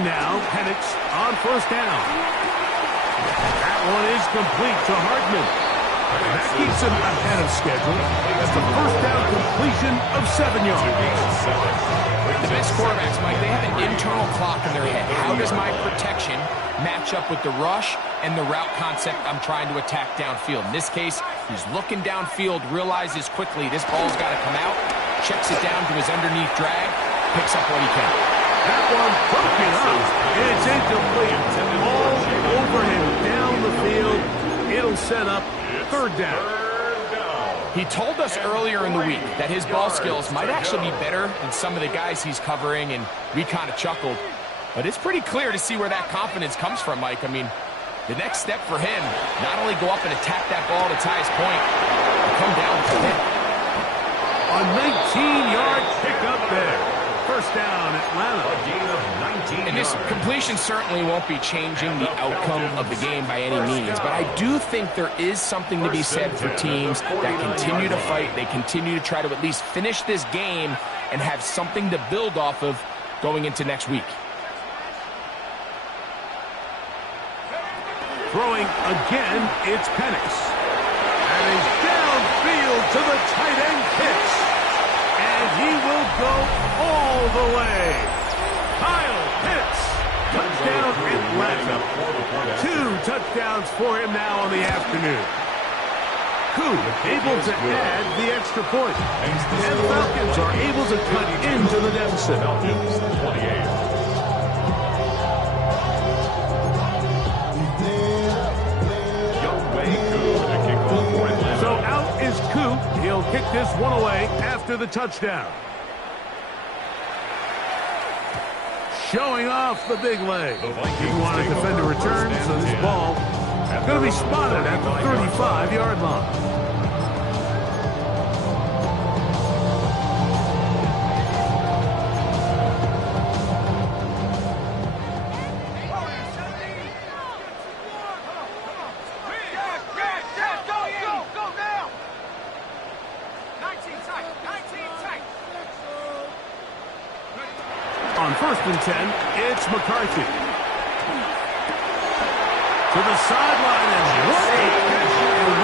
Throwing now, Penix on first down. That one is complete to Hartman. That keeps him ahead of schedule. That's a first down completion of 7 yards. The best quarterbacks, Mike, they have an internal clock in their head. How does my protection match up with the rush and the route concept I'm trying to attack downfield? In this case, he's looking downfield, realizes quickly this ball's got to come out, checks it down to his underneath drag, picks up what he can. That one broken up. It's incomplete. All over him down the field. It'll set up third down. He told us earlier in the week that his ball skills might actually be better than some of the guys he's covering, and we kind of chuckled. But it's pretty clear to see where that confidence comes from, Mike. I mean, the next step for him, not only go up and attack that ball at its highest point, but come down with it. A 19-yard pickup there. First down, Atlanta. A gain of 19 And this completion certainly won't be changing the outcome of the game by any means, but I do think there is something to be said for teams that continue to fight. They continue to try to at least finish this game and have something to build off of going into next week. Throwing again, it's Penix. And he's downfield to the tight end pitch. And he will go all the way. Kyle Pitts. Touchdown Atlanta. 2 touchdowns for him now on the afternoon. Koo able to add the extra point. And the Falcons are able to cut into the deficit. Falcons 28. So out is Koo. He'll kick this one away after the touchdown. Showing off the big leg. He wanted to defend a return, so this ball is going to be spotted at the 35-yard line. On 1st and 10, it's McCarthy. To the sideline, and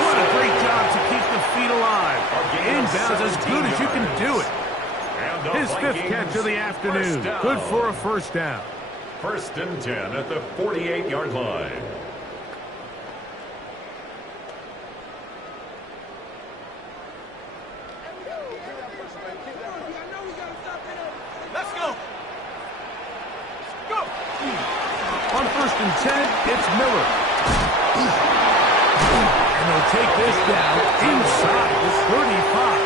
what a great job to keep the feet alive. Inbounds as good as you can do it. His 5th catch of the afternoon. Good for a first down. 1st and 10 at the 48-yard line. Let's go. Go. On 1st and 10, it's Miller. And they'll take this down inside the 35.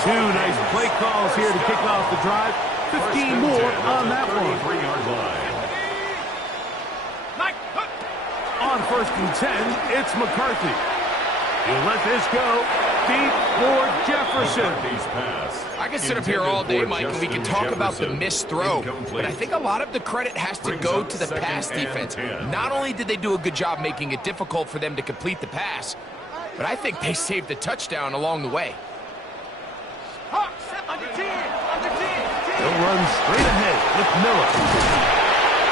2 nice play calls here to kick off the drive. 15 more on that one. 33-yard line. On 1st and 10, it's McCarthy. He'll let this go. Deep for Jefferson. I could sit up here all day, Mike, and we can talk about the missed throw. But I think a lot of the credit has to go to the pass defense. Not only did they do a good job making it difficult for them to complete the pass, but I think they saved the touchdown along the way. He'll run straight ahead with Miller.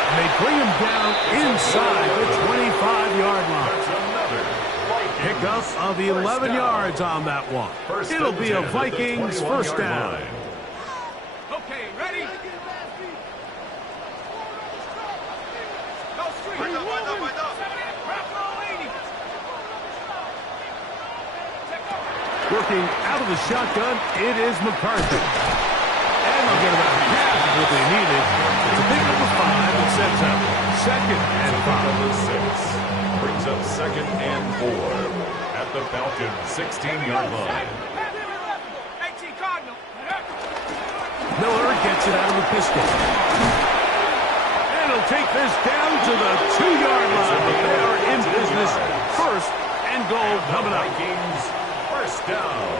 And they bring him down inside the 25-yard line. Pickup of 11 yards on that one. It'll be a Vikings first down. Okay, ready? Working out of the shotgun, it is McCarthy. And they'll get about half of what they needed. It's a pickup of 5 that sets up 2nd and 5. Brings up 2nd and 4 at the Falcons 16-yard line. Miller gets it out of the pistol. And he'll take this down to the 2-yard line. But they are in business. 1st and goal coming up. Vikings first down.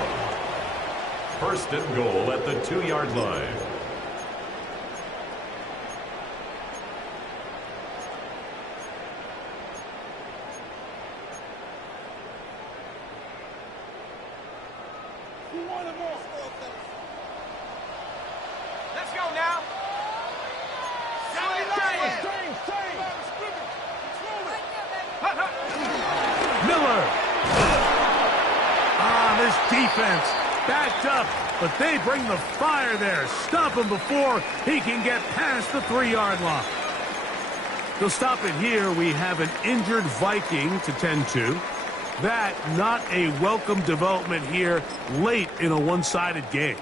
1st and goal at the 2-yard line. Let's go now. Miller. This defense backed up, but they bring the fire there. Stop him before he can get past the 3-yard line. They'll stop it here. We have an injured Viking to tend to. That not a welcome development here late in a one-sided game.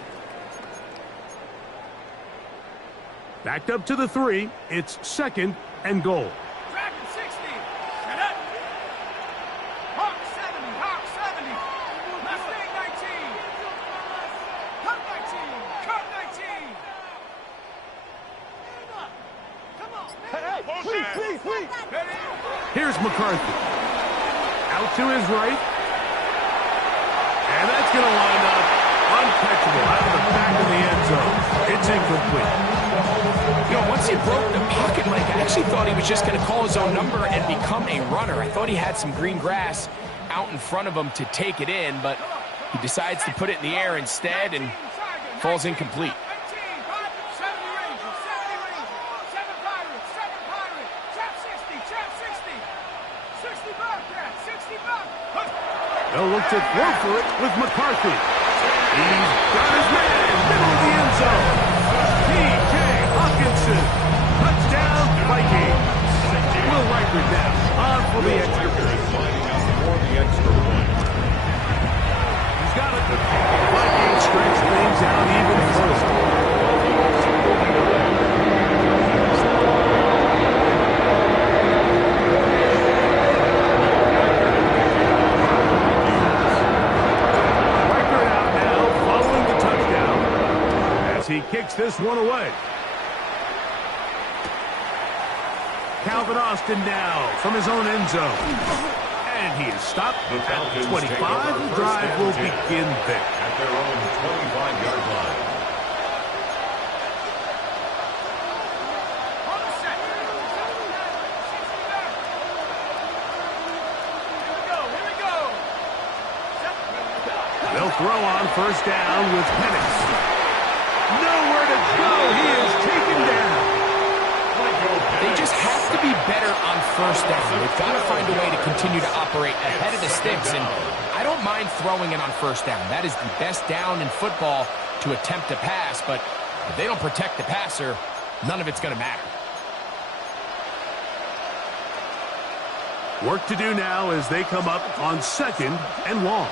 Backed up to the 3. It's 2nd and goal. Dragon 60. Set up. Hawk 70. Hawk 70. Mustang 19. Cup 19. Cup 19. Come on. Hey, please. Here's McCarthy. Out to his right. And that's going to wind up uncatchable out of the back of the end zone. It's incomplete. Once he broke the pocket, Mike, I actually thought he was just going to call his own number and become a runner. I thought he had some green grass out in front of him to take it in, but he decides to put it in the air instead and falls incomplete. 60 bucks. They'll look to throw for it with McCarthy. He's got his man, middle of the end zone. P.J. Hawkinson. Touchdown, Vikings. Will Riker down on for the extra point. He's got it. Vikings stretch things out even further. He kicks this one away. Calvin Austin now from his own end zone. And he is stopped at 25. The drive will begin there. At their own 25-yard line. Here we go. They'll throw on first down with Penix. Nowhere to go. He is taken down. They just have to be better on first down. They've got to find a way to continue to operate ahead of the sticks, and I don't mind throwing it on first down. That is the best down in football to attempt a pass, but if they don't protect the passer, none of it's going to matter. Work to do now as they come up on 2nd and long.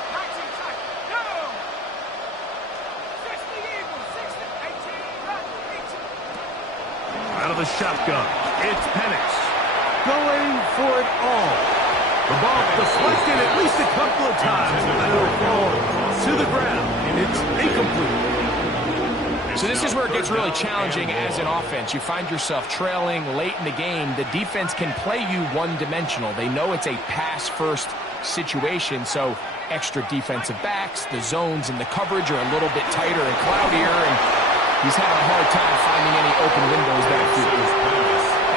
Out of the shotgun, it's Penix going for it all. The ball deflected at least a couple of times, and it'll fall to the ground, and it's incomplete. So this is where it gets really challenging as an offense. You find yourself trailing late in the game. The defense can play you one-dimensional. They know it's a pass-first situation, so extra defensive backs, the zones and the coverage are a little bit tighter and cloudier, and he's having a hard time finding any open windows downfield.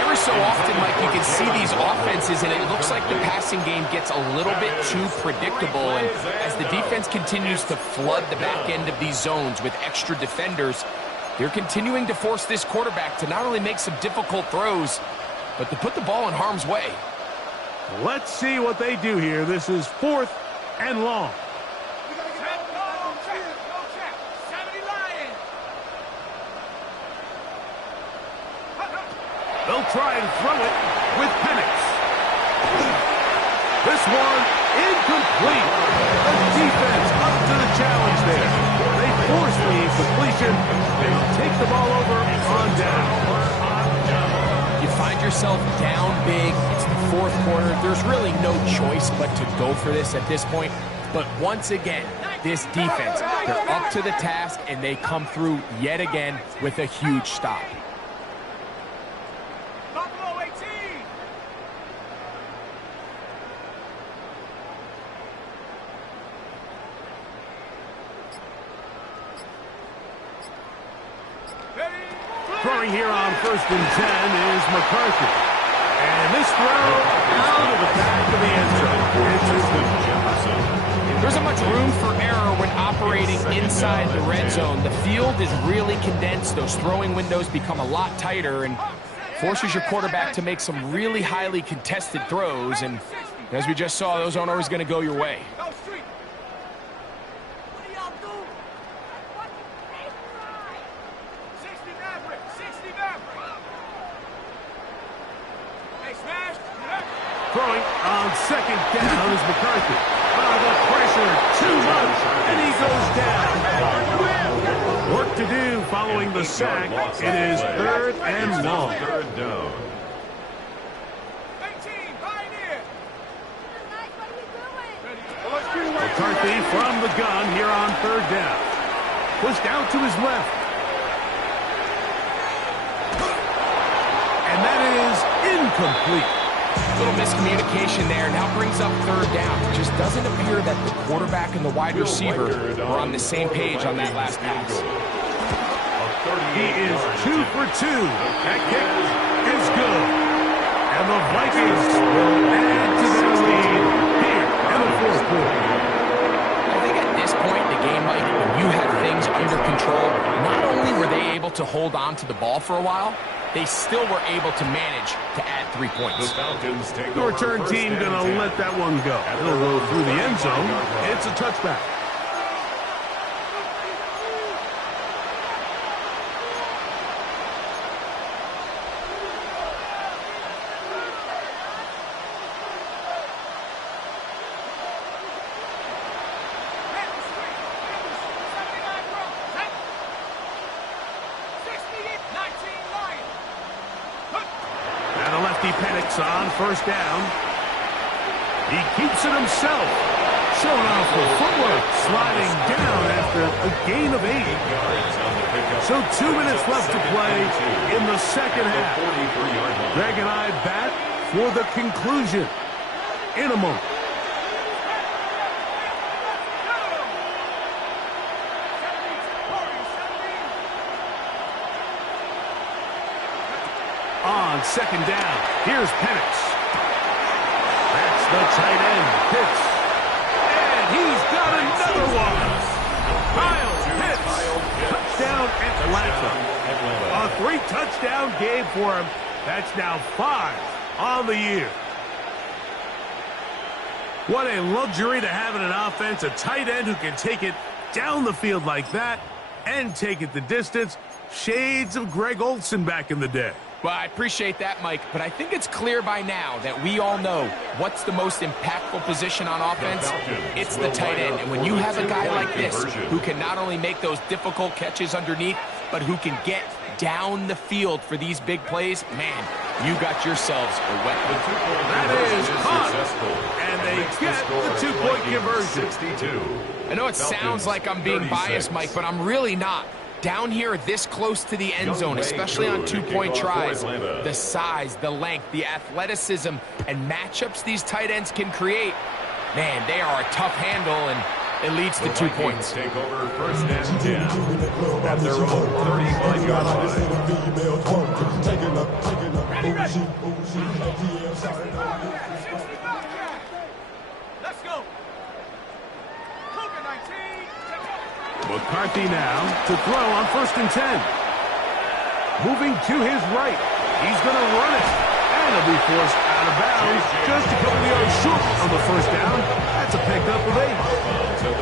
Every so often, Mike, you can see these offenses, and it looks like the passing game gets a little bit too predictable. And as the defense continues to flood the back end of these zones with extra defenders, they're continuing to force this quarterback to not only make some difficult throws, but to put the ball in harm's way. Let's see what they do here. This is 4th and long. They'll try and throw it with Penix. This one incomplete. The defense up to the challenge there. They force the incompletion. They'll take the ball over on down. You find yourself down big. It's the 4th quarter. There's really no choice but to go for this at this point. But once again, this defense, they're up to the task, and they come through yet again with a huge stop. Throwing here on 1st and 10 is McCarthy. And this throw out of the back of the end zone. There isn't much room for error when operating inside the red zone. The field is really condensed. Those throwing windows become a lot tighter, and forces your quarterback to make some really highly contested throws, and as we just saw, those aren't always going to go your way. Go street. 60 Maverick. 60 Maverick. Hey, smash. Throwing on second down is McCarthy. The pressure too much, and he goes down. Work to do following the sack. It is 3rd and long. 3rd down. 18, Pioneer. McCarthy from the gun here on 3rd down. Pushed out to his left. And that is incomplete. Little miscommunication there. Now brings up 3rd down. It just doesn't appear that the quarterback and the wide receiver were on the same page on that last pass. He is 2 for 2. That kick is good. And the Vikings will add to their lead here in the 4th quarter. I think at this point in the game, Mike, when you had things under control, not only were they able to hold on to the ball for a while, they still were able to manage to add 3 points. The return team going to let that one go. It'll go through the end zone. It's a touchback. On 1st down. He keeps it himself. Showing off the footwork. Sliding down after a gain of 8. So 2 minutes left to play in the 2nd half. Greg and I bat for the conclusion in a moment. On 2nd down, here's Penix. That's the tight end, Pitts. And he's got another one. Kyle Pitts. Touchdown Atlanta. A 3-touchdown game for him. That's now 5 on the year. What a luxury to have in an offense, a tight end who can take it down the field like that and take it the distance. Shades of Greg Olsen back in the day. Well, I appreciate that, Mike, but I think it's clear by now that we all know what's the most impactful position on offense. It's the tight end. And when you have a guy like this who can not only make those difficult catches underneath, but who can get down the field for these big plays, man, you got yourselves a weapon. That is caught, and they get the 2-point conversion. I know it sounds like I'm being biased, Mike, but I'm really not. Down here this close to the end zone, especially on 2-point tries, the size, the length, the athleticism, and matchups these tight ends can create, man, they are a tough handle, and it leads to 2 points. Take over 1st and 10 at their own 35-yard line. Let's go. McCarthy now to throw on 1st and 10. Moving to his right. He's going to run it. And he'll be forced out of bounds. Just a couple of yards short on the 1st down. That's a pickup of 8.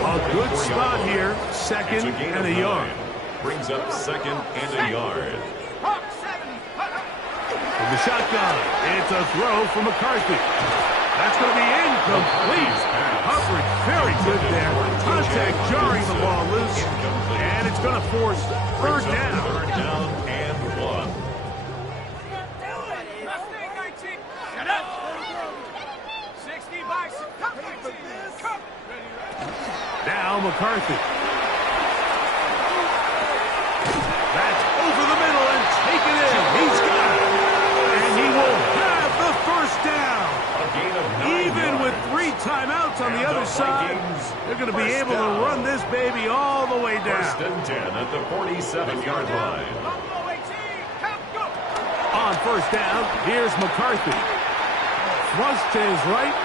A good spot here. 2nd and a yard. Brings up 2nd and a yard. From the shotgun, it's a throw from McCarthy. That's going to be incomplete. Coverage very good there. Contact jarring the ball loose. And it's going to force 3rd down. 3rd down and 1. Now McCarthy. That's over the middle and taken in. He's got it. And he will have the 1st down. Even with 3 timeouts on the other side, they're going to be able to run this baby all the way down. 1st and 10 at the 47-yard line. On 1st down, here's McCarthy. Thrust to his right.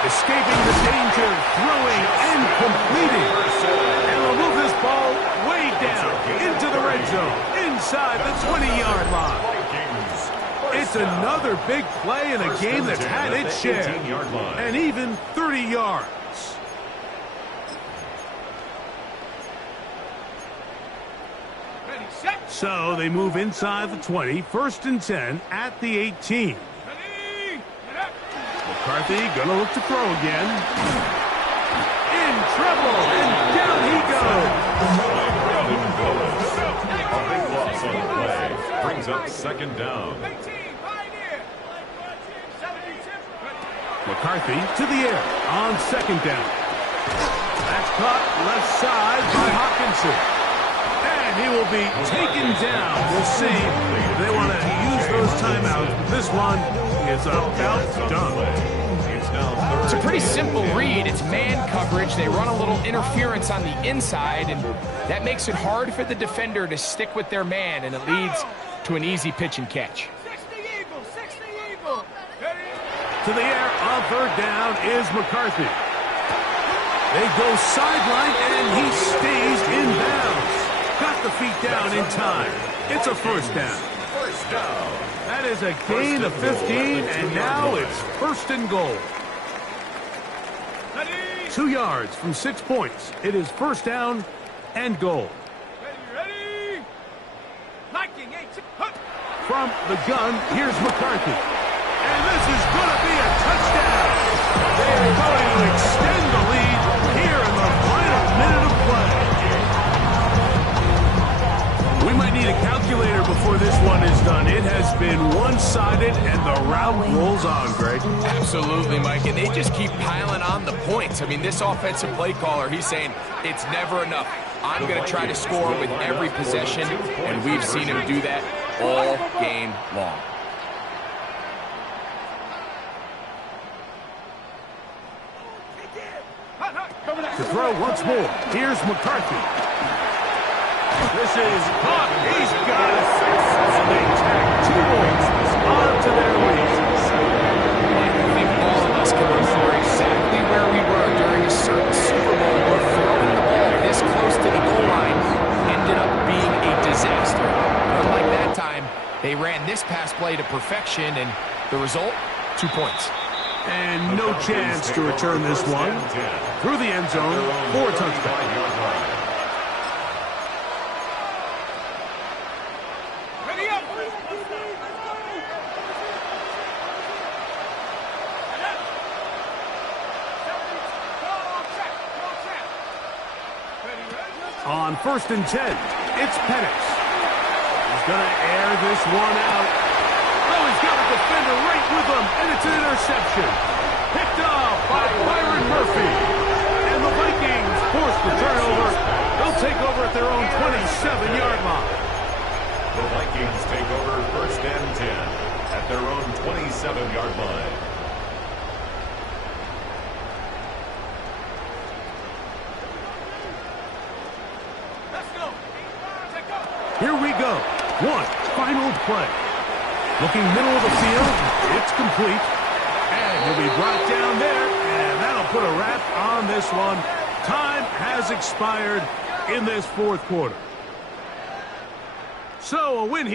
Escaping the danger, throwing and completing. And will move this ball way down into the red zone, inside the It's another big play in a game that's had its share. And even 30 yards. Ready, set. So they move inside the 20, 1st and 10 at the 18. Ready, get up. McCarthy gonna look to throw again. In trouble, and down he goes. A big loss on the play. Brings up 2nd down. 18, pioneer. 72. McCarthy to the air on 2nd down. That's caught left side by Hawkinson. And he will be taken down. We'll see if they want to use those timeouts. This one is about done. It's a pretty simple read. It's man coverage. They run a little interference on the inside, and that makes it hard for the defender to stick with their man, and it leads to an easy pitch and catch. 60 Eagle, 60 Eagle. Ready. To the air on 3rd down is McCarthy. They go sideline, and he stays in bounds. Got the feet down in time. It's a 1st down. First down. That is a gain of 15, and now it's 1st and goal. Ready. 2 yards from 6 points. It is 1st down and goal. Ready. Liking 18. Hup. From the gun, here's McCarthy. And this is going to be a touchdown. They are going to extend the lead here in the final minute of play. We might need a calculator before this one is done. It has been one-sided, and the route rolls on, Greg. Absolutely, Mike, and they just keep piling on the points. I mean, this offensive play caller, he's saying it's never enough. I'm going to try to score with every possession, and we've seen him do that all game long. To throw once more, here's McCarthy. This is caught. He's got it. And they tack 2 points onto their lead. I think all of us can remember exactly where we were during a certain Super Bowl where throwing the ball this close to the goal line ended up being a disaster. Unlike that time, they ran this pass play to perfection, and the result, 2 points. And no chance to return this one. Through the end zone for a touchdown. Ready up. On 1st and 10, it's Penix. He's going to air this one out. Oh, he's got a defender right with him, and it's an interception. Picked off by Byron Murphy. And the Vikings force the turnover. They'll take over at their own 27-yard line. The Vikings take over 1st and 10 at their own 27-yard line. Let's go. Take up. Here we go. One final play. Looking middle of the field. It's complete. And he'll be brought down there. And that'll put a wrap on this one. Time has expired in this 4th quarter. So a win here.